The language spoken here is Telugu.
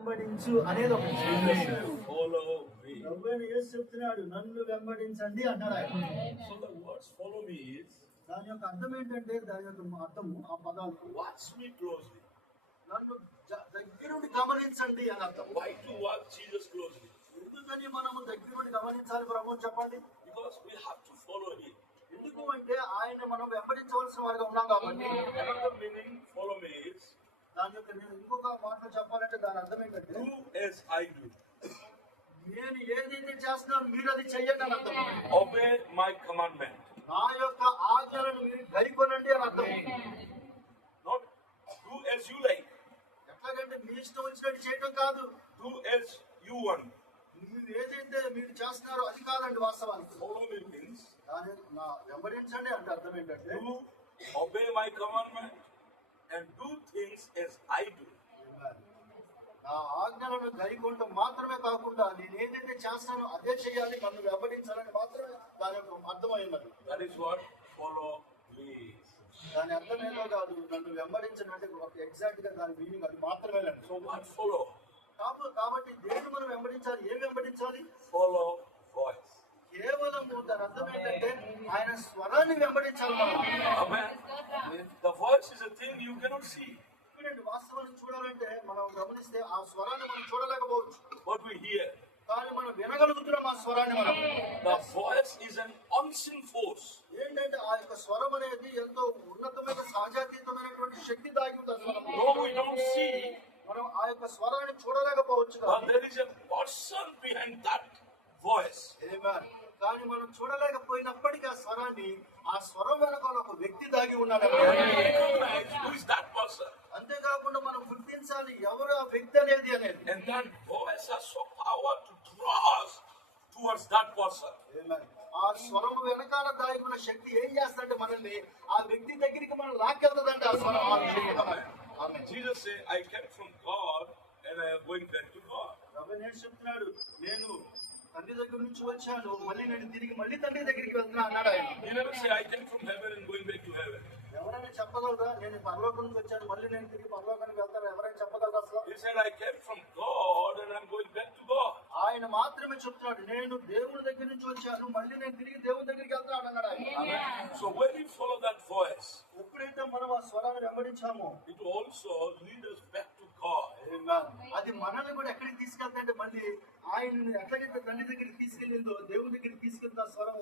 వెంబడించు అనేది ఒక Follow me. ప్రభువైన యేసు చెప్తున్నాడు, నన్ను వెంబడించండి అన్నాడు ఆయన. So the words follow me is దాని యొక్క అర్థం ఏంటంటే, దాని యొక్క అర్థము ఆ పదాలు watch me closely. నన్ను దగ్గరుండి గమనించండి అని అర్థం. Why to watch Jesus closely? ఎందుకని మనము దగ్గరుండి గమనించాలి ప్రభు అని చెప్పండి? Because we have to follow him. ఎందుకు అంటే ఆయన మనం వెంబడించవలసిన వారిగా ఉన్నాం కాబట్టి. Another meaning follow me is దాని యొక్క నేను ఇంకొక మాటలో చెప్పాలంటే దాని అర్థం ఏంటంటే, do as I do. నేను ఏదైతే చేస్తున్నాను మీరు అది చెయ్యండి అని అర్థం. Obey my commandment. నా యొక్క ఆజ్ఞలను మీరు గైకొనండి అని అర్థం. Not do as you like. ఎట్లాగంటే మీ ఇష్టం వచ్చినట్టు చేయడం కాదు. Do as you want. మీరు ఏదైతే మీరు చేస్తున్నారో అది కాదండి వాస్తవానికి. Follow me means దాని నా వెంబడించండి అంటే అర్థం ఏంటంటే, do obey my commandment and do things as I do. నా ఆజ్ఞలను గైకొనడం మాత్రమే కాకుండా నేను ఏదైతే చేస్తానో అదే చేయాలి, నన్ను వెంబడించాలని మాత్రమే దాని యొక్క అర్థమైనది. That is what follow me is. దాని అర్థం ఏదో కాదు, నన్ను వెంబడించడం అంటే ఒక ఎగ్జాక్ట్ గా దాని మీనింగ్ అది మాత్రమేనండి. So what follow? కాబట్టి దేన్ని మనం వెంబడించాలి? ఏం వెంబడించాలి? Follow voice. కేవలం దాని అర్థం ఏంటంటే ఆయన స్వరాన్ని వెంబడించాలి మనం. Amen. The voice is a thing you cannot see. చూడండి, వాస్తవాన్ని చూడాలంటే మనం గమనిస్తే ఆ స్వరాన్ని మనం చూడలేకపోవచ్చు, What we hear. కానీ మనం వినగలుగుతున్నాం ఆ స్వరాన్ని మనం. The voice is an unseen force. ఏంటంటే ఆ యొక్క స్వరం అనేది ఎంతో ఉన్నతమైన సహజాతీతమైనటువంటి శక్తి దాగి ఉంది ఆ స్వరంలో. Though we don't see, మనం ఆ యొక్క స్వరాన్ని చూడలేకపోవచ్చు but కానీ there is a person behind that voice. కానీ మనం చూడలేకపోయినప్పటికీ ఆ స్వరాన్ని, ఆ స్వరం వెనకాల ఒక వ్యక్తి దాగి ఉన్నాడు. Recognize who is that person. అంతేకాకుండా మనం గుర్తించాలి ఎవరు ఆ వ్యక్తి అనేది. And that voice has so power to draw us towards that person. ఆ స్వరం వెనకాల దాగి ఉన్న శక్తి ఏం చేస్తుందంటే మనల్ని ఆ వ్యక్తి దగ్గరికి మనం లాక్కెళ్తుందంటే ఆ స్వరం, ఆ శక్తి. Jesus said, I came from God and I am going back to God. నేను చెప్తున్నాడు, నేను తండ్రి దగ్గర నుంచి వచ్చాను, మళ్ళీ నేను తిరిగి మళ్ళీ తండ్రి దగ్గరికి వెళ్తున్నా అన్నాడు ఆయన. He never said, I came from heaven and going back to heaven. ఎవరైనా చెప్పగలరా నేను పరలోకం నుంచి వచ్చాను మళ్ళీ నేను తిరిగి పరలోకానికి వెళ్తాను? ఎవరైనా చెప్పగలరా అసలు? He said, I came from God and I'm going back to God. ఆయన మాత్రమే చెప్తున్నాడు, నేను దేవుడి దగ్గర నుంచి వచ్చాను మళ్ళీ నేను తిరిగి దేవుడి దగ్గరికి వెళ్తాను అన్నాడు ఆయన. So when we follow that voice, ఎప్పుడైతే మనం ఆ స్వరాన్ని వెంబడించామో it will also lead us back to God. అది మనల్ని కూడా ఎక్కడికి తీసుకెళ్తాయంటే మళ్ళీ ఆయన ఎట్లాగైతే తండ్రి దగ్గరికి తీసుకెళ్ళిందో దేవుడి దగ్గరికి తీసుకెళ్తా స్వరం